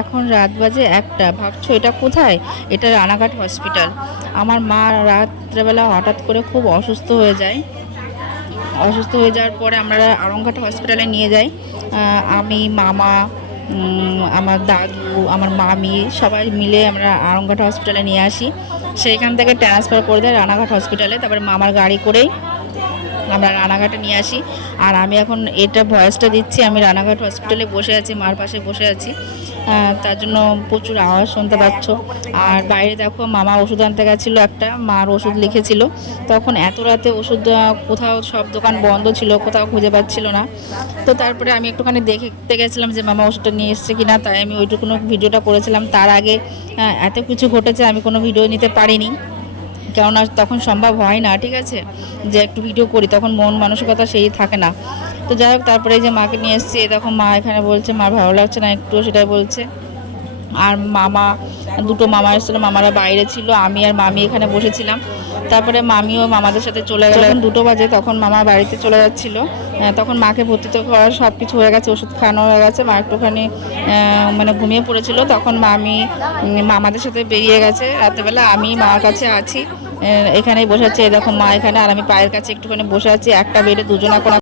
এখন রাত বাজে 1টা। ভাবছো এটা কোথায়? এটা রানাঘাট হসপিটাল। আমার মা রাত্রেবেলা হঠাৎ করে খুব অসুস্থ হয়ে যায়। অসুস্থ হয়ে যাওয়ার পরে আমরা আড়ংঘাট হসপিটালে নিয়ে যাই। আমি, মামা, আমার দাদু, আমার মামি সবাই মিলে আমরা আড়ংঘাট হসপিটালে নিয়ে আসি। সেইখান থেকে ট্রান্সফার করে দেয় রানাঘাট হসপিটালে। তারপরে মামার গাড়ি করেই আমরা রানাঘাটে নিয়ে আসি। আর আমি এখন এটা ভয়েসটা দিচ্ছি, আমি রানাঘাট হসপিটালে বসে আছি, মার পাশে বসে আছি। তার জন্য প্রচুর আওয়াজ শুনতে পাচ্ছ। আর বাইরে দেখো মামা ওষুধ আনতে গেছিলো, একটা মার ওষুধ লিখেছিল। তখন এত রাতে ওষুধ কোথাও সব দোকান বন্ধ ছিল, কোথাও খুঁজে পাচ্ছিল না। তো তারপরে আমি একটুখানি দেখতে গেছিলাম যে মামা ওষুধটা নিয়ে এসছে কিনা, তাই আমি ওইটুকুনো ভিডিওটা করেছিলাম। তার আগে এত কিছু ঘটেছে, আমি কোনো ভিডিও নিতে পারিনি, কেননা তখন সম্ভব হয় না, ঠিক আছে, যে একটু ভিডিও করি, তখন মন মানসিকতা সেই থাকে না। তো যাই হোক, তারপরে যে মাকে নিয়ে এসেছি, দেখো মা এখানে বলছে মা ভালো লাগছে না একটু, সেটাই বলছে। আর মামা, দুটো মামা এসেছিলো, মামারা বাইরে ছিল, আমি আর মামি এখানে বসেছিলাম। তারপরে মামিও মামাদের সাথে চলে গেল। যখন 2টো বাজে তখন মামা বাড়িতে চলে যাচ্ছিলো। তখন মাকে ভর্তি তো করার সব কিছু হয়ে গেছে, ওষুধ খাওয়ানো হয়ে গেছে, মা একটুখানি মানে ঘুমিয়ে পড়েছিল। তখন মামি মামাদের সাথে বেরিয়ে গেছে রাত্রেবেলা। আমি মার কাছে আছি, এখানেই বসে আছি। এরকম মা এখানে, আর আমি পায়ের কাছে একটুখানি বসে আছি। একটা বেডে দুজন এখন